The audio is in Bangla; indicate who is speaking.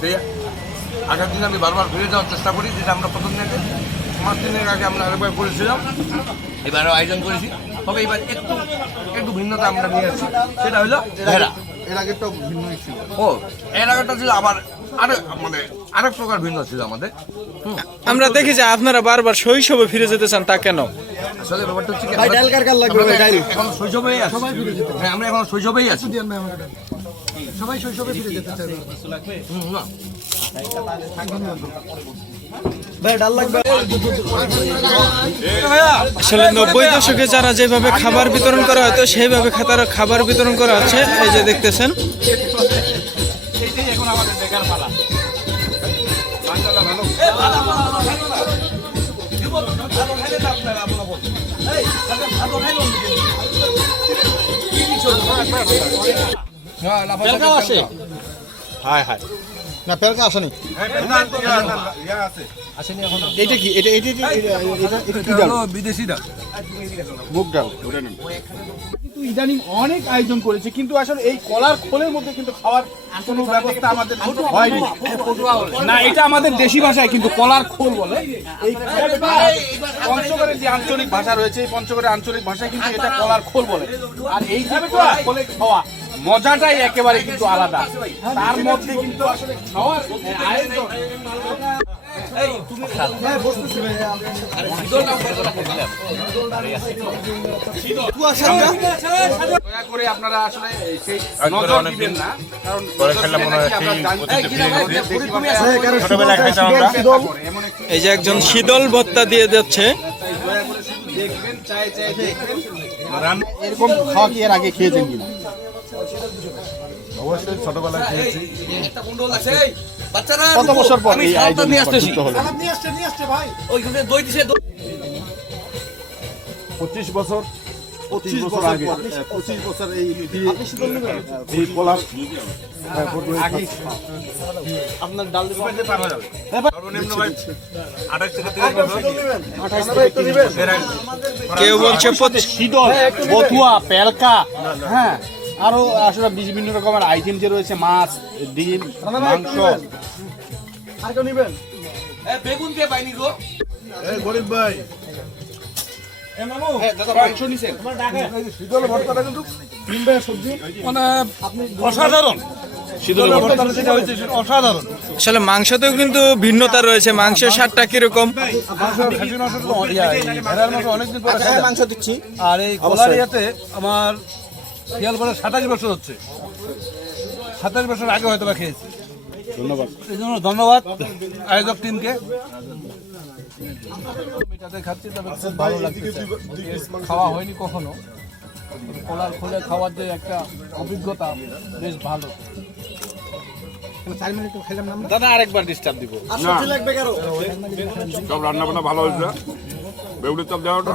Speaker 1: সেই আগের দিন আমি বারবার ফিরে যাওয়ার চেষ্টা করি যেটা আমরা প্রথম দিনে পাঁচ দিনের আগে আমরা আরেকবার করেছিলাম এবারও আয়োজন করেছি। তবে এবার একটু একটু ভিন্নতা আমরা নিয়ে আসছি। সেটা হলো ভেড়া
Speaker 2: এর আগে তো ভিন্নই ছিল।
Speaker 1: ও এর আগেটা ছিল আবার আরেক মানে আরেক প্রকার ভিন্ন ছিল আমাদের। হুম।
Speaker 3: আমরা দেখি যে আপনারা বারবার শৈশবে ফিরে যেতে চান তা কেন?
Speaker 1: আসলে ব্যাপারটা হচ্ছে কি
Speaker 2: ভাই, ডাল কার কার লাগবে ভাই, ডাল?
Speaker 1: এখন শৈশবেই আছি। হ্যাঁ আমরা এখন শৈশবেই আছি।
Speaker 2: সবাই শৈশবে ফিরে যেতে চাই
Speaker 1: না
Speaker 2: ভাই ডাল লাগবে।
Speaker 3: আসলে নব্বই দশকে যারা যেভাবে খাবার বিতরণ করা হতো সেইভাবে খাতার খাবার বিতরণ করা হচ্ছে। এই যে দেখতেছেন।
Speaker 2: হাই হাই না। পেলকা আসেনি? এটা কি? এটা এটা এটা এটা এটা কি ডাল
Speaker 1: বিদেশি ডাল
Speaker 2: মুগ ডাল
Speaker 4: কিন্তু ইদানিং অনেক আয়োজন করেছে কিন্তু আসলে এই কলার খোলের মধ্যে কিন্তু খাওয়ার কোনো ব্যবস্থা আমাদের হয়নি। না এটা আমাদের দেশি ভাষায় কিন্তু কলার খোল বলে। এই পঞ্চগড়ের যে আঞ্চলিক ভাষা রয়েছে এই পঞ্চগড়ের আঞ্চলিক ভাষায় কিন্তু এটা কলার খোল বলে। আর এইভাবে কলার খোলে খাওয়া মজাটাই একেবারে কিন্তু আলাদা। তার মধ্যে কিন্তু আসলে খাওয়ার আয়োজন। করে আপনারা আসলে সেই নজর দিবেন না। কারণ
Speaker 2: আমরা
Speaker 3: এই যে একজন শীতল ভত্তা দিয়ে যাচ্ছে।
Speaker 2: এরকম খাওয়া কি এর আগে খেয়েছেন কিনা?
Speaker 1: অবশ্যই ছোটবেলায় খেয়েছি
Speaker 2: কত বছর পর এই আয়োজন যুক্ত
Speaker 5: পঁচিশ বছর পঁচিশ বছর আগে পঁচিশ বছর। এই এই কলার
Speaker 2: আপনার ডাল
Speaker 1: সর্বনিম্ন ভাই আঠাশ থেকে তিরিশ বছর।
Speaker 3: কেউ বলছে
Speaker 4: শীতল বথুয়া পেলকা। হ্যাঁ। আরও আসলে বিভিন্ন রকমের আইটেম যে রয়েছে মাছ ডিম মাংস।
Speaker 1: বেগুন দিয়ে পাইনি গো।
Speaker 5: গরিব ভাই। অসাধারণ। শীতল অসাধারণ।
Speaker 3: আসলে মাংসতেও কিন্তু ভিন্নতা রয়েছে মাংসের স্বাদটা কীরকম?
Speaker 2: হ্যাঁ মাংস দিচ্ছি।
Speaker 5: আর এই কলারিয়াতে আমার খেয়াল করে সাতাশ বছর হচ্ছে। সাতাশ বছর আগে হয়তো বা খেয়েছি। ধন্যবাদ। এই জন্য ধন্যবাদ আয়োজক টিমকে। এটাতে খাচ্ছি তবে খুব ভালো লাগছে খাওয়া হয়নি কখনো। কলার খোলে খাওয়ার যে একটা অভিজ্ঞতা বেশ ভালো।
Speaker 4: দাদা আরেকবার ডিস্টার্ব দিব।
Speaker 2: আর সবজি লাগবে কারও?
Speaker 5: সব রান্না বান্না ভালো হয়েছে। বেগুনের চাপ দেওয়াটা।